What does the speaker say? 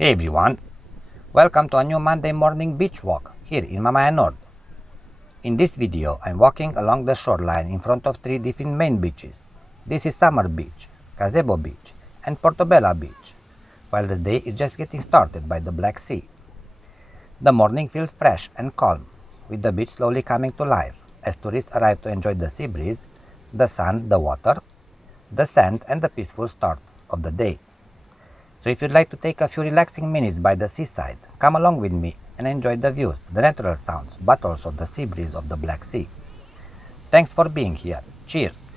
Hey everyone, welcome to a new Monday morning beach walk here in Mamaia Nord. In this video, I'm walking along the shoreline in front of three different main beaches. This is Summer Beach, Kazeboo Beach, and Portobella Beach, while the day is just getting started by the Black Sea. The morning feels fresh and calm, with the beach slowly coming to life as tourists arrive to enjoy the sea breeze, the sun, the water, the sand, and the peaceful start of the day. So if you'd like to take a few relaxing minutes by the seaside, come along with me and enjoy the views, the natural sounds, but also the sea breeze of the Black Sea. Thanks for being here. Cheers!